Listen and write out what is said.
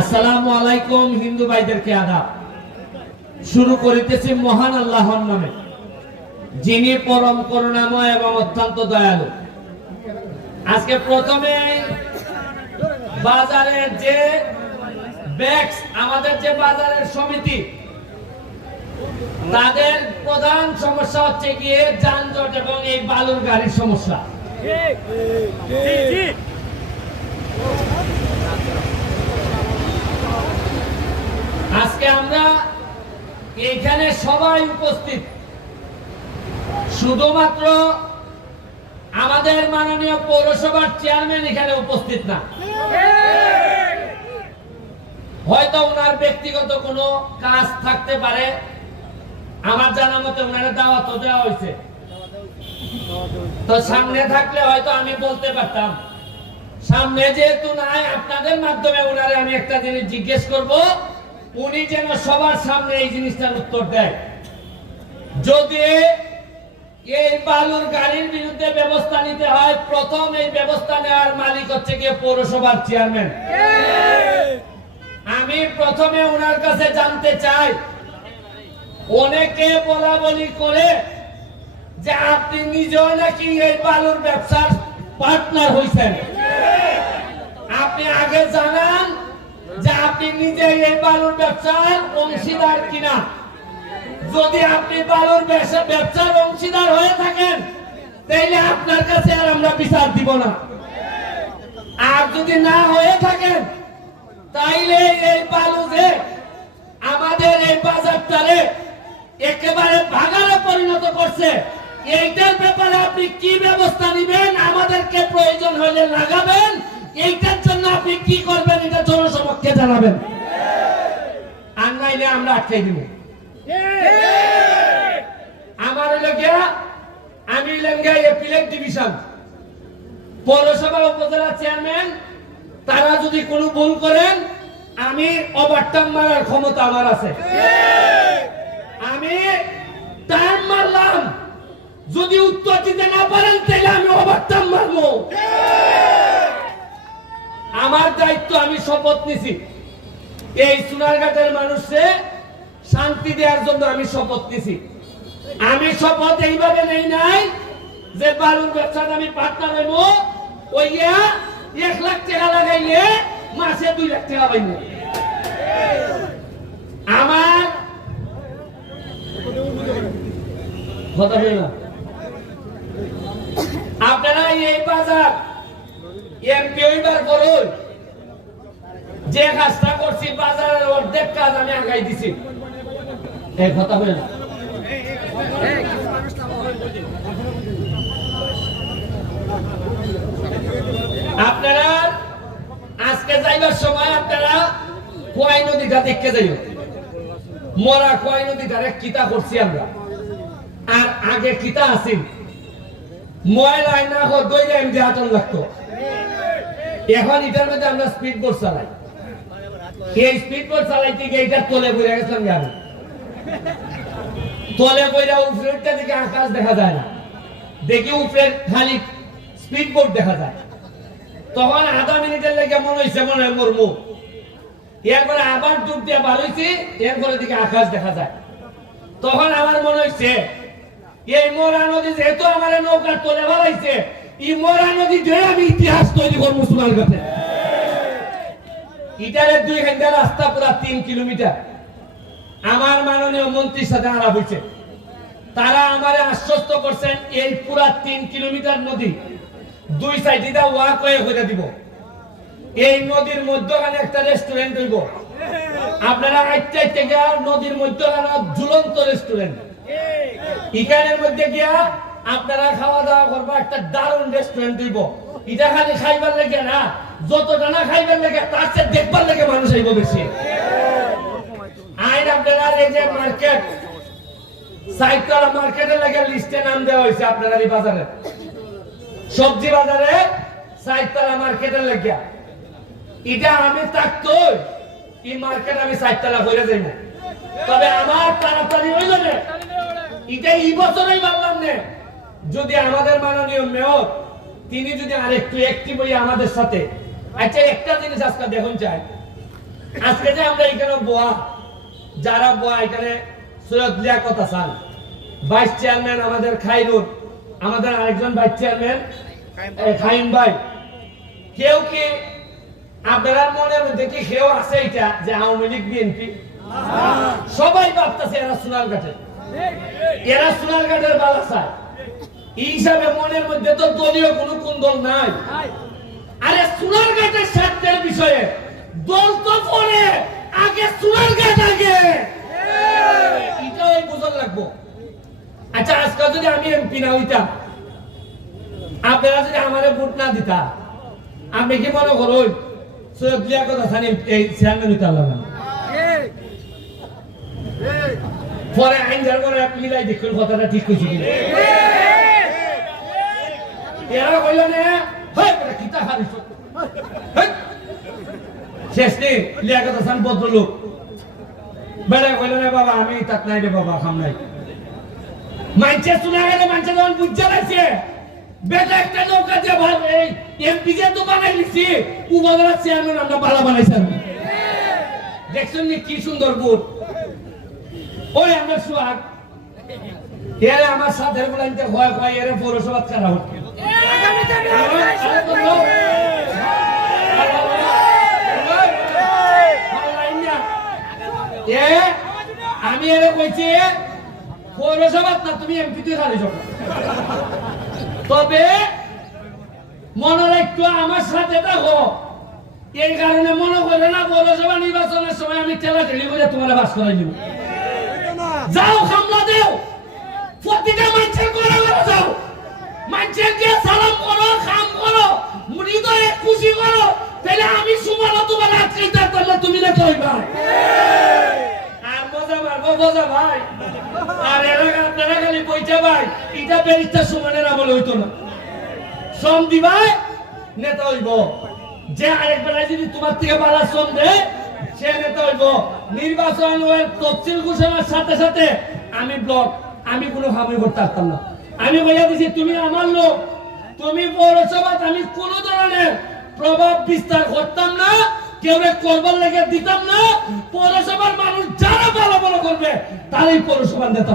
আসসালামু আলাইকুম। হিন্দু ভাইদেরকে আদাব। শুরু করিতেছি মহান আল্লাহর নামে, যিনি পরম করুণাময় এবং অত্যন্ত দয়ালু। আজকে প্রথমে বাজারের যে ব্যাগস, আমাদের যে বাজারের সমিতি, তাদের প্রধান সমস্যা হচ্ছে গিয়ে যানজট এবং এই বালুর গাড়ির সমস্যা। আজকে আমরা এখানে সবাই উপস্থিত, শুধুমাত্র আমাদের মাননীয় পৌরসভার চেয়ারম্যান এখানে উপস্থিত না। হয়তো ওনার ব্যক্তিগত কোনো কাজ থাকতে পারে, আমার জানা মতে ওনার দাওয়াত দেওয়া হয়েছে, তো সামনে থাকলে হয়তো আমি বলতে পারতাম। সামনে যেহেতু নাই, আপনাদের মাধ্যমে ওনারে আমি একটা জিনিস জিজ্ঞেস করব, উনি যেন সবার সামনে এই জিনিসটার উত্তর দেয়। যদি এই বালুর গাড়ির বিরুদ্ধে ব্যবস্থা নিতে হয়, প্রথম এই ব্যবস্থা নেওয়ার মালিক হচ্ছে গিয়ে পৌরসভার চেয়ারম্যান। আমি প্রথমে ওনার কাছে জানতে চাই, অনেকে বলা বলি করে যে আপনি নিজেও নাকি এই বালুর ব্যবসার পার্টনার হয়েছেন। আপনি আগে জানান যে আপনি নিজে এই বালুর ব্যবসার অংশীদার কিনা। যদি আপনি বালুর ব্যবসার অংশীদার হয়ে থাকেন, তাহলে আপনার কাছে আর আমরা বিচার দিব না। আর যদি না হয়ে থাকেন, তাইলে এই বালু যে আমাদের এই বাজারটারে একেবারে ভাগাড়ে পরিণত করছে, এইটার ব্যাপারে আপনি কি ব্যবস্থা নেবেন, আমাদেরকে প্রয়োজন হলে লাগাবেন, এইটার জন্য আপনি কি করবেন এটা জনসমক্ষে জানাবেন। আর নাইলে আমরা আটকাই দিব। আমার আমি এপিলেট ডিভিশন পৌরসভা উপজেলা চেয়ারম্যান, তারা যদি কোনো ভুল করেন, আমি ওভারটার্ম মারার ক্ষমতা আমার আছে। আমি টার্ম মারলাম, যদি উত্তর দিতে না পারেন তাহলে আমি ওভারটার্ম মারবো। আমার দায়িত্ব, আমি শপথ নিছি এই সোনারঘাটের মানুষকে শান্তি দেওয়ার জন্য। আমি শপথ নিছি। আমি শপথ এইভাবে নেই নাই যে বালুর ব্যবসাতে আমি পার্টনার হইব, ওইয়া 1 লাখ টাকা লাগাইলে মাসে 2 লাখ টাকা পাইব। আমার কথা বলি না। আপনারা এই বাজার এমপি হইবার করুন, যে কাজটা করছি বাজারের অর্ধেক কাজ আমি আগাই দিছি। এই কথা বলি না। আপনারা আজকে যাইবার সময় আপনারা কোয়াই নদীটা দেখতে যাইও। মরা কোয়াই নদীটারে কিতা করছি আমরা, আর আগে কিতা আছি ময়লায় না হোক দইলে এমনি আটন লাগতো। এখন এটার মধ্যে আমরা স্পিড বোট চালাই। এই স্পিড বোট চালাইতে গিয়ে এটা তলে বইরা গেছিলাম। আমি তলে বইরা উপরেরটা দিকে আকাশ দেখা যায় না, দেখি উপরের খালি স্পিড বোট দেখা যায়। তখন আধা মিনিটের লেগে মনে হয়েছে মনে হয় মরমু। এরপরে আবার ডুব দিয়ে বার হয়েছি, এরপরে দিকে আকাশ দেখা যায়। তখন আমার মনে হয়েছে এই মরা নদী যেহেতু আমার নৌকার তলে বাড়াইছে, এই মরা নদী ধরে আমি ইতিহাস তৈরি করবো সোনারঘাটে। ইটারে 2 ঘন্টা রাস্তা, পুরা 3 কিলোমিটার। আমার মাননীয় মন্ত্রীর সাথে আলাপ হয়েছে, তারা আমারে আশ্বস্ত করছেন এই পুরা 3 কিলোমিটার নদী 2 সাইডে ওয়াক ওয়ে করে দিব। এই নদীর মধ্যখানে একটা রেস্টুরেন্ট হইব। আপনারা আইতে থেকে নদীর মধ্যখানে ঝুলন্ত রেস্টুরেন্ট, এখানের মধ্যে গিয়া আপনারা খাওয়া দাওয়া করবা। একটা দারুণ রেস্টুরেন্ট হইব। এটা খালি খাইবার লেগে না, যতটা না খাইবার লেগে তার চেয়ে দেখবার লেগে মানুষ আইব বেশি। আইন আপনারা এই যে মার্কেট, সাইতলা মার্কেটে লাগে লিস্টে নাম দেওয়া হয়েছে। আপনারা এই বাজারে সবজি বাজারে সাইতলা মার্কেটে লাগিয়া, এটা আমি থাকতো এই মার্কেট আমি সাইতলা হয়ে যাইব। তবে আমার তাড়াতাড়ি হয়ে যাবে, এটা এই বছরই বললাম না। যদি আমাদের মাননীয় মেয়র তিনি যদি আরেকটু অ্যাক্টিভ হই আমাদের সাথে। আচ্ছা, একটা জিনিস আজকে দেখুন চাই, আজকে যে আমরা এখানে বোয়া, যারা বোয়া এখানে সৈয়দ লিয়াকত হাসান, ভাইস চেয়ারম্যান আমাদের খাইরুল, আমাদের আরেকজন ভাইস চেয়ারম্যান খাইম ভাই, কেউ কি আপনারা মনের মধ্যে কি কেউ আছে এটা যে আওয়ামী লীগ বিএনপি? সবাই ভাবতেছে এরা সোনারঘাটের, এরা সোনারঘাটের বালাসায়। এই হিসাবে মনের মধ্যে তো দলীয় কোনো কুন্দল নাই। আরে সোনারঘাটের স্বার্থের বিষয়ে দল তো পরে, আগে সোনারঘাট আগে, এটাও বুঝন লাগবো। আচ্ছা, আজকে যদি আমি এমপি না হইতাম, আপনারা যদি আমার ভোট না দিতা, আপনি কি মনে করুন সৈয়দ লিয়াকত হাসান এই চেয়ারম্যান হইতে পারলাম না? পরে আইন যার করে মিলাই দেখুন কথাটা ঠিক হয়েছে কিনা। এরা কইল না কিতা হারিস শেষ নেই। লিয়াকত হাসান ভদ্রলোক বেড়া কইল না বাবা আমি তাক নাই রে বাবা, খাম নাই। মানছে শোনা গেলে মানছে যখন বুঝতে লাগছে বেটা একটা নৌকা দিয়ে ভালো এই এমপি যে তো বানাই লিছি উপজেলা চেয়ারম্যান আমরা ভালো বানাইছেন। দেখছেন নি কি সুন্দর বুট। ওই আমরা সুহাগ এর আমার সাথে বলাইতে হয় হয় এর পৌরসভা করা হচ্ছে। আমি এর কইছি পৌরসভা না, তুমি এমপি তুই খালি যাও। তবে মনে রাখতো আমার সাথে থাকো, এই কারণে মনে করে না পৌরসভা নির্বাচনের সময় আমি ঠেলা ঠেলি করে তোমার বাস করাই দিব। যাও খামলা দেও, প্রতিটা মানুষের করে যাও, মানুষের দিয়ে সালাম করো, খাম করো, হৃদয়ে খুশি করো, তাহলে আমি সুমানো তোমার আজকে তাহলে তুমি না কইবা। আর মজা মারবো মজা ভাই। আর এলাকা আপনারা খালি বইটা ভাই, এটা বেরিস্টার সুমানের আমলে হইতো না। শ্রম দিবাই নেতা হইব, যে আরেক বেলায় যদি তোমার থেকে বালা শ্রম দেয় সে নেতা হইব। নির্বাচন তফসিল ঘোষণার সাথে সাথে আমি ব্লক, আমি কোনো হামই করতে পারতাম না। আমি বলে দিছি তুমি আমার লোক, তুমি পৌরসভা, আমি কোন ধরনের প্রভাব বিস্তার করতাম না, কেউ করবার লেগে দিতাম না। পৌরসভার মানুষ যারা ভালো ভালো করবে তারাই পৌরসভার নেতা।